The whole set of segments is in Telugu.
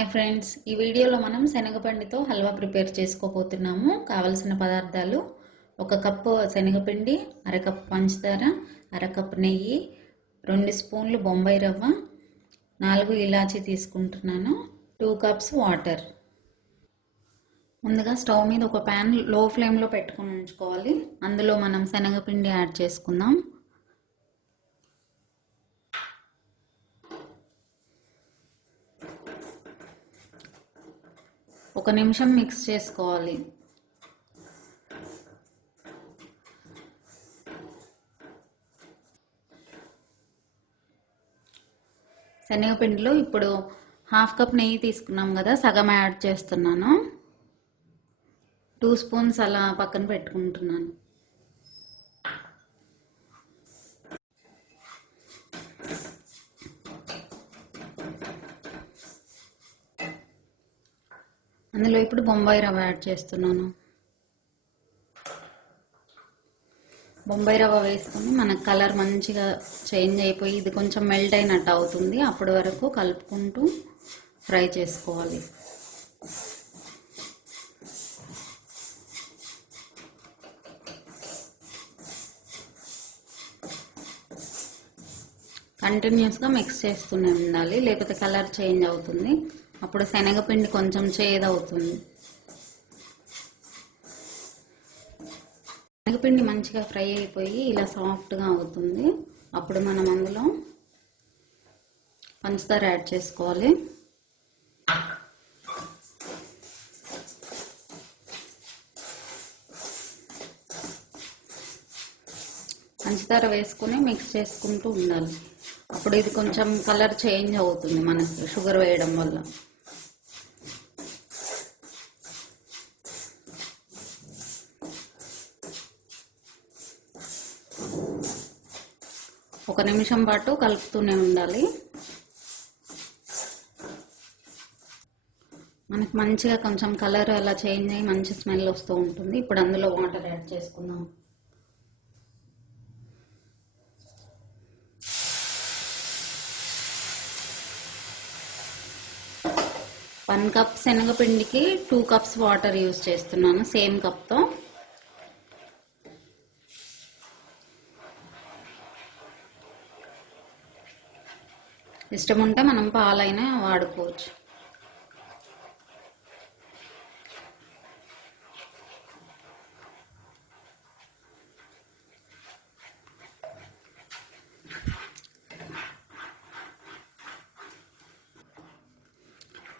హాయ్ ఫ్రెండ్స్, ఈ వీడియోలో మనం శనగపిండితో హల్వా ప్రిపేర్ చేసుకోబోతున్నాము. కావలసిన పదార్థాలు: 1 కప్పు శనగపిండి, అరకప్పు పంచదార, అరకప్పు నెయ్యి, 2 స్పూన్లు బొంబాయి రవ్వ, 4 ఇలాచీ తీసుకుంటున్నాను, 2 కప్స్ వాటర్. ముందుగా స్టవ్ మీద ఒక ప్యాన్ లో ఫ్లేమ్లో పెట్టుకొని ఉంచుకోవాలి. అందులో మనం శనగపిండి యాడ్ చేసుకుందాం. ఒక నిమిషం మిక్స్ చేసుకోవాలి. శనగపిండిలో ఇప్పుడు 1/2 కప్ నెయ్యి తీసుకున్నాం కదా, సగం యాడ్ చేస్తున్నాను. 2 స్పూన్స్ అలా పక్కన పెట్టుకుంటున్నాను. అందులో ఇప్పుడు బొంబాయి రవ్వ యాడ్ చేస్తున్నాను. బొంబాయి రవ్వ వేసుకొని మనకు కలర్ మంచిగా చేంజ్ అయిపోయి ఇది కొంచెం మెల్ట్ అయినట్టు అవుతుంది. అప్పటి వరకు కలుపుకుంటూ ఫ్రై చేసుకోవాలి. కంటిన్యూస్గా మిక్స్ చేస్తూనే ఉండాలి, లేకపోతే కలర్ చేంజ్ అవుతుంది. అప్పుడు శనగపిండి కొంచెం చేదవుతుంది. శనగపిండి మంచిగా ఫ్రై అయిపోయి ఇలా సాఫ్ట్గా అవుతుంది. అప్పుడు మనం అందులో పంచదార యాడ్ చేసుకోవాలి. పంచదార వేసుకుని మిక్స్ చేసుకుంటూ ఉండాలి. అప్పుడు ఇది కొంచెం కలర్ చేంజ్ అవుతుంది మనకి షుగర్ వేయడం వల్ల. ఒక నిమిషం పాటు కలుపుతూనే ఉండాలి. మనకి మంచిగా కొంచెం కలర్ అలా చేంజ్ అయ్యి మంచి స్మెల్ వస్తూ ఉంటుంది. ఇప్పుడు అందులో వాటర్ యాడ్ చేసుకుందాం. 1 కప్ శనగపిండికి 2 కప్స్ వాటర్ యూజ్ చేస్తున్నాను, సేమ్ కప్తో. ఇష్టం ఉంటే మనం పాలైనా వాడుకోవచ్చు.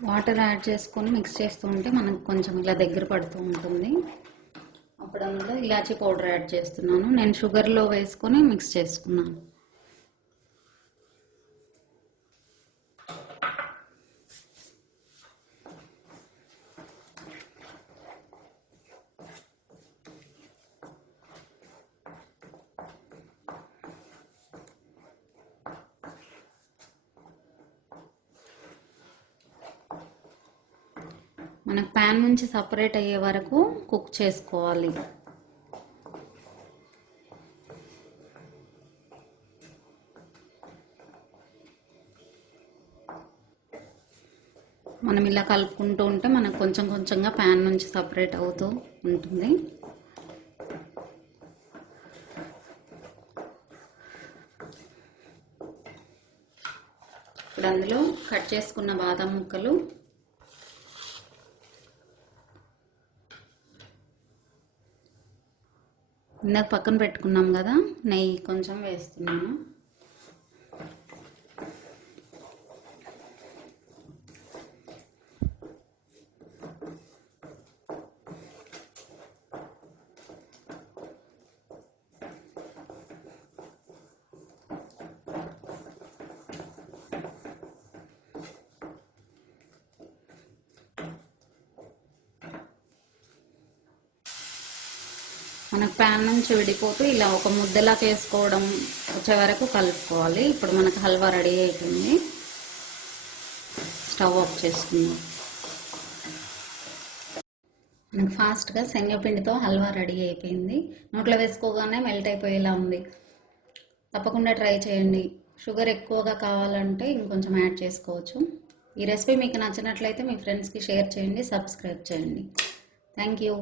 వాటర్ యాడ్ చేసుకొని మిక్స్ చేస్తూ ఉంటే మనకు కొంచెం ఇలా దగ్గర పడుతూ ఉంటుంది. అప్పుడు అందులో ఇలాచీ పౌడర్ యాడ్ చేస్తున్నాను. నేను షుగర్లో వేసుకొని మిక్స్ చేసుకున్నాను. మనకు ప్యాన్ నుంచి సపరేట్ అయ్యే వరకు కుక్ చేసుకోవాలి. మనం ఇలా కలుపుకుంటూ ఉంటే మనకు కొంచెం కొంచెంగా ప్యాన్ నుంచి సపరేట్ అవుతూ ఉంటుంది. ఇప్పుడు అందులో కట్ చేసుకున్న బాదం ముక్కలు, ఇందాక పక్కన పెట్టుకున్నాం కదా నెయ్యి కొంచెం వేస్తున్నాను. మనకు ప్యాన్ నుంచి విడిపోతూ ఇలా ఒక ముద్దలా చేసుకోవడం వచ్చే వరకు కలుపుకోవాలి. ఇప్పుడు మనకు హల్వా రెడీ అయిపోయింది. స్టవ్ ఆఫ్ చేసుకుందాం. మనకు ఫాస్ట్గా శనగపిండితో హల్వా రెడీ అయిపోయింది. నోట్లో వేసుకోగానే మెల్ట్ అయిపోయేలా ఉంది. తప్పకుండా ట్రై చేయండి. షుగర్ ఎక్కువగా కావాలంటే ఇంకొంచెం యాడ్ చేసుకోవచ్చు. ఈ రెసిపీ మీకు నచ్చినట్లయితే మీ ఫ్రెండ్స్కి షేర్ చేయండి, సబ్స్క్రైబ్ చేయండి. Thank you.